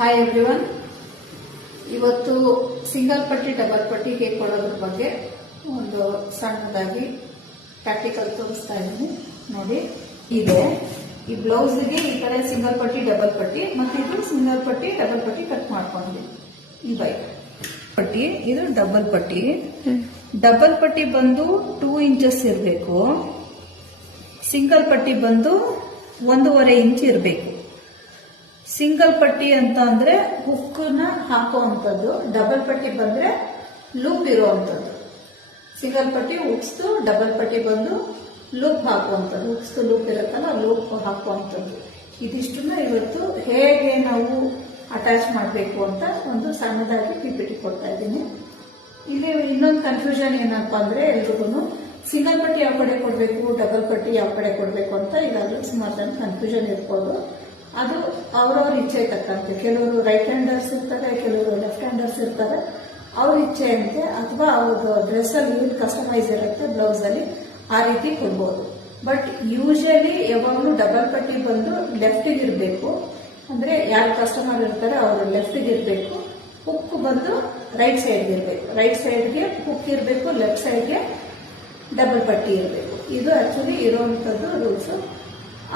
Hi everyone. ಇವತ್ತು single ಪಟ್ಟಿ double ಪಟ್ಟಿ ಹೇಗೆ ಕೊಡೋದ್ರ ಬಗ್ಗೆ ಒಂದು ಸಣ್ಣದಾಗಿ ಪ್ರಾಕ್ಟಿಕಲ್ ತೋರಿಸ್ತಾ ಇದ್ದೀನಿ ನೋಡಿ. ಇದೆ ಈ ಬ್ಲೌಸ್ಗೆ ಈ ತರ ಸಿಂಗಲ್ ಪಟ್ಟಿ ಡಬಲ್ ಪಟ್ಟಿ ಮತ್ತೆ ಇದು ಸಿಂಗಲ್ ಪಟ್ಟಿ ಡಬಲ್ ಪಟ್ಟಿ ಕಟ್ ಮಾಡ್ಕೊಂಡ್ವಿ. ಈ ಬೈಕ್ ಪಟ್ಟಿ ಇದು ಡಬಲ್ ಪಟ್ಟಿ. ಡಬಲ್ ಪಟ್ಟಿ ಬಂದು 2 ಇಂಚಸ್ ಇರಬೇಕು. ಸಿಂಗಲ್ ಪಟ್ಟಿ ಬಂದು 1.5 ಇಂಚ್ ಇರಬೇಕು. ಸಿಂಗಲ್ ಪಟ್ಟಿ ಅಂತ ಅಂದ್ರೆ ಹುಕ್ಕನ್ನ ಹಾಕುವಂಥದ್ದು, ಡಬಲ್ ಪಟ್ಟಿ ಬಂದ್ರೆ ಲೂಪ್ ಇರುವಂಥದ್ದು. ಸಿಂಗಲ್ ಪಟ್ಟಿ ಹುಕ್ಸ್ತು, ಡಬಲ್ ಪಟ್ಟಿ ಬಂದು ಲೂಪ್ ಹಾಕುವಂಥದ್ದು. ಹುಕ್ಸ್ತು ಲೂಪ್ ಇರುತ್ತಲ್ಲ, ಲೂಪ್ ಹಾಕುವಂಥದ್ದು. ಇದಿಷ್ಟನ್ನ ಇವತ್ತು ಹೇಗೆ ನಾವು ಅಟ್ಯಾಚ್ ಮಾಡಬೇಕು ಅಂತ ಒಂದು ಸಣ್ಣದಾಗಿ ಪಿಪಿಟಿ ಕೊಡ್ತಾ ಇದ್ದೀನಿ. ಇಲ್ಲಿ ಇನ್ನೊಂದು ಕನ್ಫ್ಯೂಷನ್ ಏನಪ್ಪಾ ಅಂದ್ರೆ ಎಲ್ರಿಗೂ ಸಿಂಗಲ್ ಪಟ್ಟಿ ಯಾವ ಕಡೆ ಕೊಡಬೇಕು, ಡಬಲ್ ಪಟ್ಟಿ ಯಾವ ಕಡೆ ಕೊಡಬೇಕು ಅಂತ ಈಗಾಗಲೇ ಸುಮಾರು ಜನ ಕನ್ಫ್ಯೂಷನ್ ಇರ್ಬೋದು. ಅದು ಅವ್ರವ್ರ ಇಚ್ಛೆ ತಕ್ಕಂತೆ. ಕೆಲವರು ರೈಟ್ ಹ್ಯಾಂಡರ್ಸ್ ಇರ್ತಾರೆ, ಕೆಲವರು ಲೆಫ್ಟ್ ಹ್ಯಾಂಡರ್ಸ್ ಇರ್ತಾರೆ. ಅವ್ರ ಇಚ್ಛೆ ಅಂತೆ ಅಥವಾ ಅವ್ರದ್ದು ಡ್ರೆಸ್ ಅಲ್ಲಿ ಏನು ಕಸ್ಟಮೈಸ್ ಇರುತ್ತೆ ಬ್ಲೌಸ್ ಅಲ್ಲಿ ಆ ರೀತಿ ಕೊಡ್ಬೋದು. ಬಟ್ ಯೂಶಲಿ ಯಾವಾಗಲೂ ಡಬಲ್ ಪಟ್ಟಿ ಬಂದು ಲೆಫ್ಟಿಗೆ ಇರಬೇಕು. ಅಂದ್ರೆ ಯಾರು ಕಸ್ಟಮರ್ ಇರ್ತಾರೆ ಅವರು ಲೆಫ್ಟಿಗೆ ಇರಬೇಕು. ಹುಕ್ ಬಂದು ರೈಟ್ ಸೈಡ್ಗೆ ಇರಬೇಕು. ರೈಟ್ ಸೈಡ್ಗೆ ಹುಕ್ ಇರಬೇಕು, ಲೆಫ್ಟ್ ಸೈಡ್ಗೆ ಡಬಲ್ ಪಟ್ಟಿ ಇರಬೇಕು. ಇದು ಆಕ್ಚುಲಿ ಇರುವಂತದ್ದು ರೂಲ್ಸ್.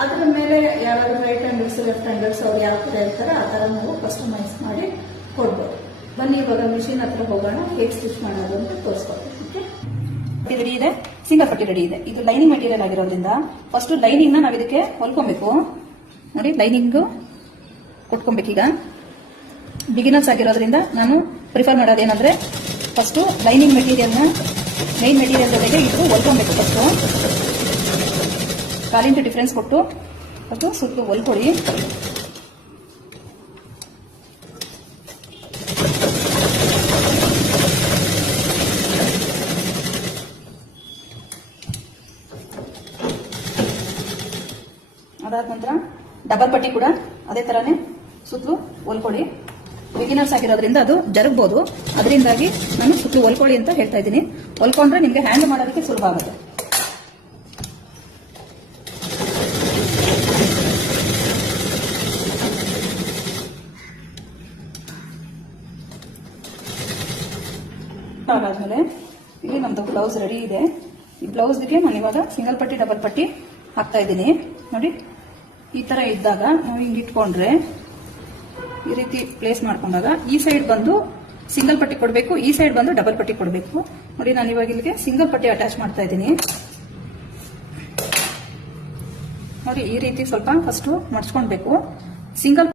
ಅದ್ರ ಮೇಲೆ ಯಾರಾದ್ರೂ ರೈಟ್ ಹ್ಯಾಂಡರ್ಸ್ ಲೆಫ್ಟ್ ಹ್ಯಾಂಡರ್ಸ್ ಅವ್ರು ಯಾವ ತರ ಇರ್ತಾರೆ ಆ ತರ ನಾವು ಕಸ್ಟಮೈಸ್ ಮಾಡಿ ಕೊಡ್ಬೋದು. ಬನ್ನಿ ಇವಾಗ ಮಿಷಿನ್ ಹತ್ರ ಹೋಗೋಣ, ಹೇಗೆ ಸ್ಟಿಚ್ ಮಾಡೋದು ಅಂತ ತೋರಿಸ್ಕೊಡ್ತೀನಿ. ಪಟ್ಟಿ ರೆಡಿ ಇದೆ, ಸಿಂಗಲ್ ಪಟ್ಟಿ ರೆಡಿ ಇದೆ. ಇದು ಲೈನಿಂಗ್ ಮೆಟೀರಿಯಲ್ ಆಗಿರೋದ್ರಿಂದ ಫಸ್ಟ್ ಲೈನಿಂಗ್ ನ ನಾವು ಇದಕ್ಕೆ ಹೊಲ್ಕೊಬೇಕು. ನೋಡಿ, ಲೈನಿಂಗ್ ಕೊಟ್ಕೊಬೇಕೀಗ. ಬಿಗಿನರ್ಸ್ ಆಗಿರೋದ್ರಿಂದ ನಾನು ಪ್ರಿಫರ್ ಮಾಡೋದೇನಂದ್ರೆ ಫಸ್ಟ್ ಲೈನಿಂಗ್ ಮೆಟೀರಿಯಲ್ ನ ಮೈನ್ ಮೆಟೀರಿಯಲ್ ಜೊತೆಗೆ ಇದು ಹೊಲ್ಕೊಬೇಕು. ಫಸ್ಟ್ ಕಾಲಿಂಟು ಡಿಫ್ರೆನ್ಸ್ ಕೊಟ್ಟು ಅದು ಸುತ್ತು ಹೊಲ್ಕೊಡಿ. ಅದಾದ ನಂತರ ಡಬಲ್ ಪಟ್ಟಿ ಕೂಡ ಅದೇ ತರಾನೇ ಸುತ್ತಲೂ ಹೊಲ್ಕೊಡಿ. ಬಿಗಿನರ್ಸ್ ಆಗಿರೋದ್ರಿಂದ ಅದು ಜರುಗಬಹುದು, ಅದರಿಂದಾಗಿ ನಾನು ಸುತ್ತಲೂ ಹೊಲ್ಕೊಳ್ಳಿ ಅಂತ ಹೇಳ್ತಾ ಇದ್ದೀನಿ. ಹೊಲ್ಕೊಂಡ್ರೆ ನಿಮ್ಗೆ ಹ್ಯಾಂಡ್ ಮಾಡೋದಕ್ಕೆ ಸುಲಭ ಆಗುತ್ತೆ. ಅದಾದ್ಮೇಲೆ ಇಲ್ಲಿ ನಮ್ದು ಬ್ಲೌಸ್ ರೆಡಿ ಇದೆ. ಈ ಬ್ಲೌಸ್ಗೆ ನಾನು ಇವಾಗ ಸಿಂಗಲ್ ಪಟ್ಟಿ ಡಬಲ್ ಪಟ್ಟಿ ಹಾಕ್ತಾ ಇದ್ದೀನಿ. ನೋಡಿ, ಈ ತರ ಇದ್ದಾಗ ನಾವು ಹಿಂಗೆ ಇಟ್ಕೊಂಡ್ರೆ ಈ ರೀತಿ ಪ್ಲೇಸ್ ಮಾಡ್ಕೊಂಡಾಗ ಈ ಸೈಡ್ ಬಂದು ಸಿಂಗಲ್ ಪಟ್ಟಿ ಕೊಡಬೇಕು, ಈ ಸೈಡ್ ಬಂದು ಡಬಲ್ ಪಟ್ಟಿ ಕೊಡಬೇಕು. ನೋಡಿ, ನಾನು ಇವಾಗ ಇಲ್ಲಿಗೆ ಸಿಂಗಲ್ ಪಟ್ಟಿ ಅಟ್ಯಾಚ್ ಮಾಡ್ತಾ ಇದ್ದೀನಿ. ನೋಡಿ, ಈ ರೀತಿ ಸ್ವಲ್ಪ ಫಸ್ಟ್ ಮಡ್ಚ್ಕೊಳ್ಬೇಕು. ಸಿಂಗಲ್